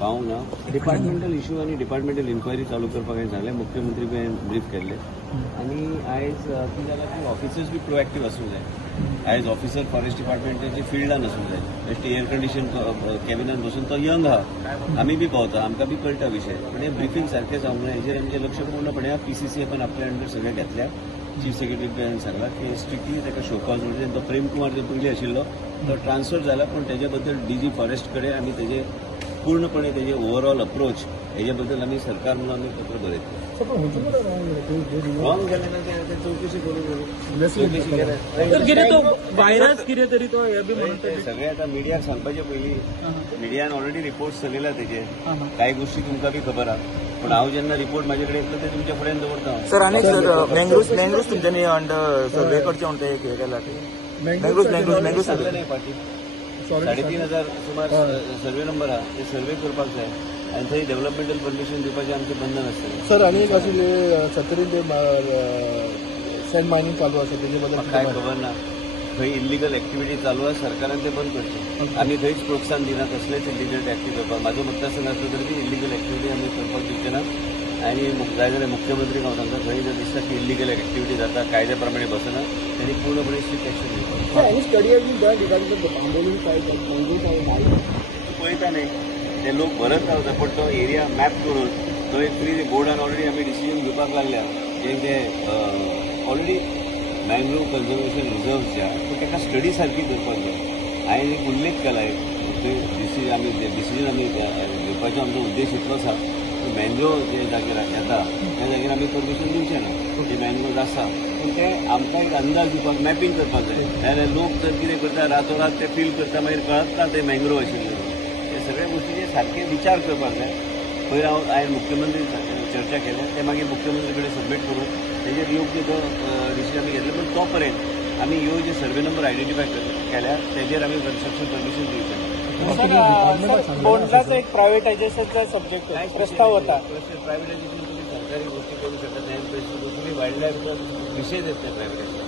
पाहूंक ना departmental issue आनी departmental inquiry चालू करपाक हांवें सांगलें मुख्यमंत्री ब्रीफ केल्ले आनी आयज कितें जालां की ऑफिसर्स बी प्रोएक्टीव आसूंक जाय आयज ऑफिसर फॉरेस्ट डिपार्टमेंटाचे फिल्डान आसूंक जाय बेश्टे एअर कंडिशन कॅबिनान बसून तो यंग आहा आमी बी पावता आमकां बी कळटा विशय पण हे ब्रिफींग सारकें जावंक ना हेजेर आमचें लक्ष पूर्णपणे पीसीसी आपण आपल्या अंडर सगळे घेतल्या चीफ सेक्रेटरी सांगला की स्ट्रिक्टली ताका शोकॉज म्हणजे तो प्रेम कुमार जो पयलीं आशिल्लो तो ट्रान्सफर जाला पण तेजे बद्दल डीजी फॉरेस्ट कडेन आमी तेजे पूर्णपणे तेजे ओवरऑल अप्रोच हेजे बद्दल आमी सरकार म्हणून आमी पत्र बरयतले रॉंग जालें ना ते चवकशी करून व्हायरस कितें तरी तो हे बी म्हणटा सगळे आता मिडियाक सांगपाचे पयलीं मिडियान ऑलरेडी रिपोर्ट्स चलयला तेजे कांय गोष्टी तुमकां बी खबर आहा पण हांव जेन्ना रिपोर्ट म्हाजे कडेन येतलो ते तुमच्या फुड्यान दवरता सर आनी सर मँग्रोव्स तुमच्यांनी अंडर सर्वे करचे म्हणटा एक हे केला मँग्रोव्स सांगले नाही पार्टी 3,500 सुमार सर्वे नंबर आहा ते सर्वे करपाक जाय आनी थंय डेव्हलपमेंटल परमिशन दिवपाचें आमचें बंधन आसतलें सर आनी एक आशिल्ले सत्तरीन ते सँड मायनिंग चालू आसा तेजे बद्दल काय खबर ना थंय इल्लिगल एक्टिविटी चालू आहा सरकारान ते बंद करचें आमी थंयच प्रोत्साहन दिना कसलेच इल्लिगल एक्टिविटी करपाक म्हाजो मतदारसंघ आसलो तरी ती इल्लिगल एक्टिविटी आमी करपाक दिवचे ना आनी जाय जाल्यार मुख्यमंत्री हांव सांगता थंय जर दिसता की इल्लिगल एक्टिविटी जाता कायद्या प्रमाणे बसना तेणी पूर्णपणे स्ट्रिक्ट एक्शन पळयता न्ही ते लोक भरत रावता पण तो एरिया मॅप करून तो एक फ्री बोर्डान ऑलरेडी आमी डिसिजन घेवपाक लागल्या जे ऑलरेडी मँग्रोव कन्झर्वेशन रिझर्व्स जे आहा ताका स्टडी सारकी करपाक जाय हांवें एक उल्लेख केला डिसिजन आमी घेवपाचो आमचो उद्देश इतलोच आसा मँग्रोव जे जागेर येता त्या जागेर आमी परमिशन दिवचें ना जे मँग्रोव्ज आसा पूण ते आमकां एक अंदाज दिवपाक मॅपींग करपाक जाय जाल्यार लोक जर कितें करता रातोरात ते फील करता मागीर कळत ना ते मँग्रोव आशिल्ले ते सगळ्या गोश्टीचे सारके विचार करपाक जाय पयर हांवें मुख्यमंत्री चर्चा केल्या ते मागीर मुख्यमंत्री कडेन सबमीट करून तेजेर योग्य तो डिसिजन आमी घेतले पण तो पर्यंत आमी ह्यो जे सर्वे नंबर आयडेंटिफाय केल्या तेजेर आमी कन्स्ट्रक्शन परमिशन दिवचें ना बोंडलाच एक प्रायव्हेटायझेशनचा सब्जेक्ट प्रस्ताव होता प्रायव्हेटायझेशन तुम्ही सरकारी गोष्टी करू शकत नाही तुम्ही वाईल्ड लाईफ विषय देत नाही प्रायव्हेटायझेशन